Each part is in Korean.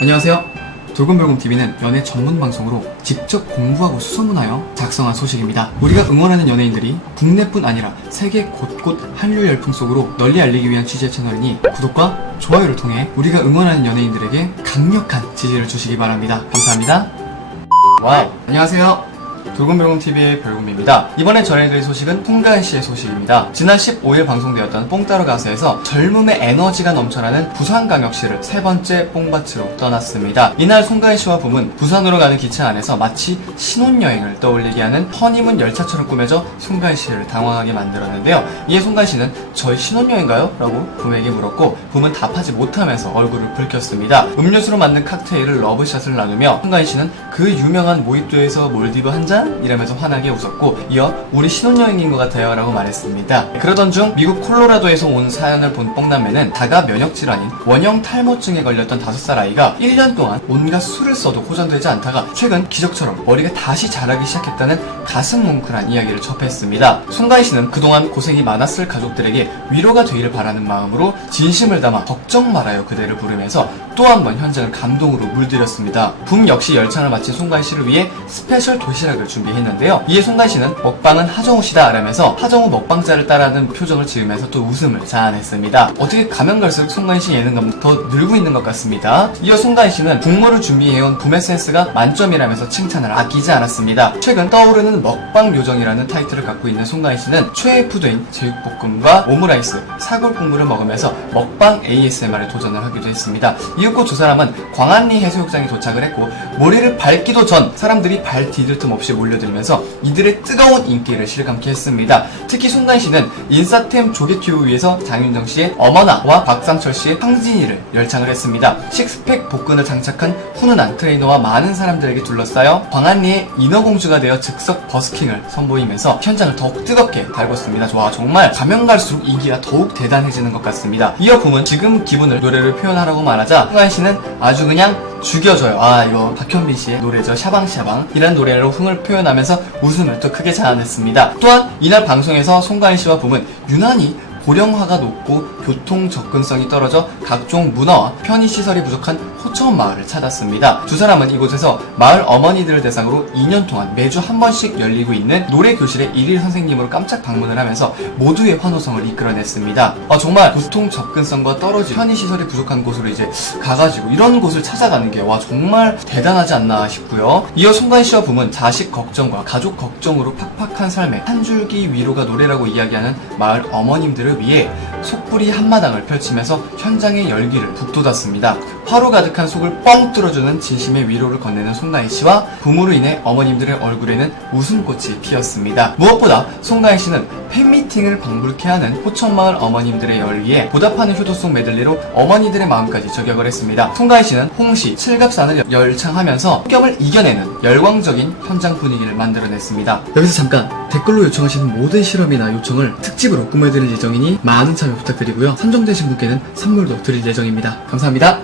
안녕하세요. 돌곰별곰TV는 연애 전문 방송으로 직접 공부하고 수소문하여 작성한 소식입니다. 우리가 응원하는 연예인들이 국내뿐 아니라 세계 곳곳 한류 열풍 속으로 널리 알리기 위한 취재 채널이니 구독과 좋아요를 통해 우리가 응원하는 연예인들에게 강력한 지지를 주시기 바랍니다. 감사합니다. 와우. 안녕하세요. 돌곰별곰TV의 별곰입니다. 이번에 전해드릴 소식은 송가인씨의 소식입니다. 지난 15일 방송되었던 뽕따로 가수에서 젊음의 에너지가 넘쳐나는 부산광역시를 세 번째 뽕밭으로 떠났습니다. 이날 송가인씨와 붐은 부산으로 가는 기차 안에서 마치 신혼여행을 떠올리게 하는 허니문 열차처럼 꾸며져 송가인씨를 당황하게 만들었는데요. 이에 송가인씨는 저희 신혼여행가요? 라고 붐에게 물었고 붐은 답하지 못하면서 얼굴을 붉혔습니다. 음료수로 만든 칵테일을 러브샷을 나누며 송가인씨는 그 유명한 모히또에서 몰디브 한 잔? 이러면서 환하게 웃었고 이어 우리 신혼여행인 것 같아요 라고 말했습니다. 그러던 중 미국 콜로라도에서 온 사연을 본 뽕남매는 다가 면역질환인 원형 탈모증에 걸렸던 5살 아이가 1년 동안 온갖 술을 써도 호전되지 않다가 최근 기적처럼 머리가 다시 자라기 시작했다는 가슴 뭉클한 이야기를 접했습니다. 송가인씨는 그동안 고생이 많았을 가족들에게 위로가 되기를 바라는 마음으로 진심을 담아 걱정 말아요 그대를 부르면서 또 한 번 현장을 감동으로 물들였습니다. 붐 역시 열창을 마친 송가인씨를 위해 스페셜 도시락을 준비했는데요. 이에 송가인씨는 먹방은 하정우시다 라면서 하정우 먹방자를 따라하는 표정을 지으면서 또 웃음을 자아냈습니다. 어떻게 가면 갈수록 송가인씨 예능감은 더 늘고 있는 것 같습니다. 이어 송가인씨는 국물을 준비해온 붐의 센스가 만점이라면서 칭찬을 아끼지 않았습니다. 최근 떠오르는 먹방 묘정이라는 타이틀을 갖고 있는 송가인씨는 최애 푸드인 제육볶음과 오므라이스, 사골 국물을 먹으면서 먹방 ASMR에 도전을 하기도 했습니다. 이윽고 두 사람은 광안리 해수욕장에 도착을 했고 모래를 밟기도 전 사람들이 발 디딜 틈 없이 몰려들면서 이들의 뜨거운 인기를 실감케 했습니다. 특히 송가인씨는 인싸템 조개튜브 위에서 장윤정씨의 어머나와 박상철씨의 황진이를 열창을 했습니다. 식스팩 복근을 장착한 훈훈한 트레이너와 많은 사람들에게 둘러싸여 광안리의 인어공주가 되어 즉석 버스킹을 선보이면서 현장을 더욱 뜨겁게 달궜습니다. 와 정말 가면 갈수록 인기가 더욱 대단해지는 것 같습니다. 이어 붐은 지금 기분을 노래로 표현하라고 말하자 송가인씨는 아주 그냥 죽여줘요. 이거 박현빈씨의 노래죠. 샤방샤방 이란 노래로 흥을 표현하면서 웃음을 또 크게 자아냈습니다. 또한 이날 방송에서 송가인씨와 붐은 유난히 고령화가 높고 교통 접근성이 떨어져 각종 문화와 편의시설이 부족한 호천 마을을 찾았습니다. 두 사람은 이곳에서 마을 어머니들을 대상으로 2년 동안 매주 한 번씩 열리고 있는 노래교실의 일일 선생님으로 깜짝 방문을 하면서 모두의 환호성을 이끌어냈습니다. 정말 교통 접근성과 떨어진 편의시설이 부족한 곳으로 이제 가가지고 이런 곳을 찾아가는 게 정말 대단하지 않나 싶고요. 이어 송가인씨와 붐은 자식 걱정과 가족 걱정으로 팍팍한 삶에 한 줄기 위로가 노래라고 이야기하는 마을 어머님들을 위해 속풀이 한마당을 펼치면서 현장의 열기를 북돋았습니다. 화로 가득한 속을 뻥 뚫어주는 진심의 위로를 건네는 송가인씨와 붐으로 인해 어머님들의 얼굴에는 웃음꽃이 피었습니다. 무엇보다 송가인씨는 팬미팅을 방불케 하는 호천마을 어머님들의 열기에 보답하는 효도송 메들리로 어머니들의 마음까지 저격을 했습니다. 송가인씨는 홍시, 칠갑산을 열창하면서 폭염을 이겨내는 열광적인 현장 분위기를 만들어냈습니다. 여기서 잠깐 댓글로 요청하시는 모든 실험이나 요청을 특집으로 꾸며드릴 예정이니 많은 참여 부탁드리고요. 선정되신 분께는 선물도 드릴 예정입니다. 감사합니다.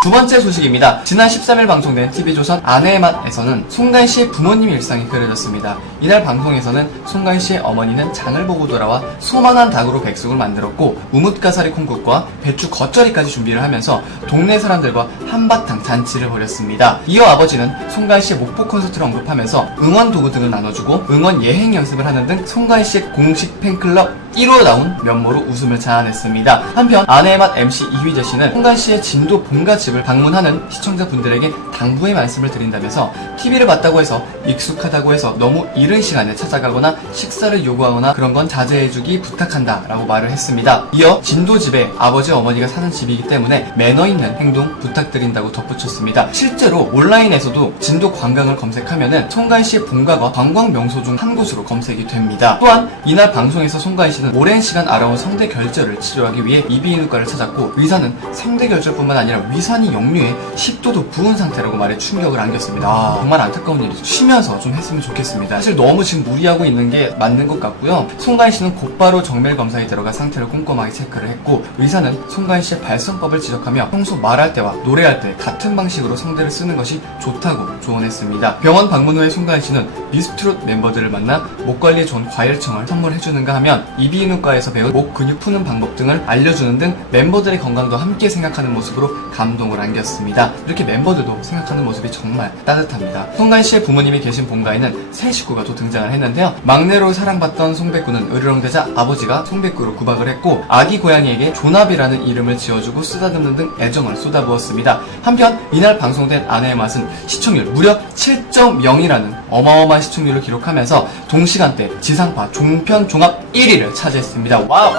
두 번째 소식입니다. 지난 13일 방송된 TV조선 아내의 맛에서는 송가인씨의 부모님 일상이 그려졌습니다. 이날 방송에서는 송가인씨의 어머니는 장을 보고 돌아와 소만한 닭으로 백숙을 만들었고 우뭇가사리 콩국과 배추 겉절이까지 준비를 하면서 동네 사람들과 한바탕 잔치를 벌였습니다. 이어 아버지는 송가인씨의 목포 콘서트를 언급하면서 응원 도구 등을 나눠주고 응원 예행 연습을 하는 등 송가인씨의 공식 팬클럽 1호다운 면모로 웃음을 자아냈습니다. 한편 아내의 맛 MC 이휘재씨는 송가인씨의 진도 본가집을 방문하는 시청자분들에게 당부의 말씀을 드린다면서 TV를 봤다고 해서 익숙하다고 해서 너무 이른 시간에 찾아가거나 식사를 요구하거나 그런 건 자제해주기 부탁한다 라고 말을 했습니다. 이어 진도집에 아버지 어머니가 사는 집이기 때문에 매너 있는 행동 부탁드린다고 덧붙였습니다. 실제로 온라인에서도 진도 관광을 검색하면은 송가인씨의 본가가 관광 명소 중 한 곳으로 검색이 됩니다. 또한 이날 방송에서 송가인씨는 오랜 시간 알아온 성대결절을 치료하기 위해 이비인후과를 찾았고 의사는 성대결절뿐만 아니라 위산이 역류해 10도도 부은 상태라고 말해 충격을 안겼습니다. 정말 안타까운 일이죠. 쉬면서 좀 했으면 좋겠습니다. 사실 너무 지금 무리하고 있는 게 맞는 것 같고요. 송가인씨는 곧바로 정밀 검사에 들어가 상태를 꼼꼼하게 체크를 했고 의사는 송가인씨의 발성법을 지적하며 평소 말할 때와 노래할 때 같은 방식으로 성대를 쓰는 것이 좋다고 조언했습니다. 병원 방문 후에 송가인씨는 미스트롯 멤버들을 만나 목 관리에 좋은 과일청을 선물해주는가 하면 이비인후과에서 배운 목 근육 푸는 방법 등을 알려주는 등 멤버들의 건강도 함께 생각하는 모습으로 감동을 감동을 안겼습니다. 이렇게 멤버들도 생각하는 모습이 정말 따뜻합니다. 송가인 씨의 부모님이 계신 본가에는 새 식구가 또 등장을 했는데요. 막내로 사랑받던 송백구는 으르렁대자 아버지가 송백구로 구박을 했고 아기 고양이에게 조나비라는 이름을 지어주고 쓰다듬는 등 애정을 쏟아부었습니다. 한편 이날 방송된 아내의 맛은 시청률 무려 7.0이라는 어마어마한 시청률을 기록하면서 동시간대 지상파 종편 종합 1위를 차지했습니다. 와우!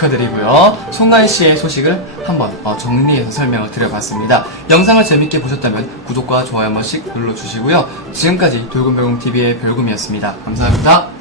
축하드리고요. 송가인 씨의 소식을 한번 정리해서 설명을 드려봤습니다. 영상을 재밌게 보셨다면 구독과 좋아요 한 번씩 눌러주시고요. 지금까지 돌곰별곰TV의 별곰이었습니다. 감사합니다.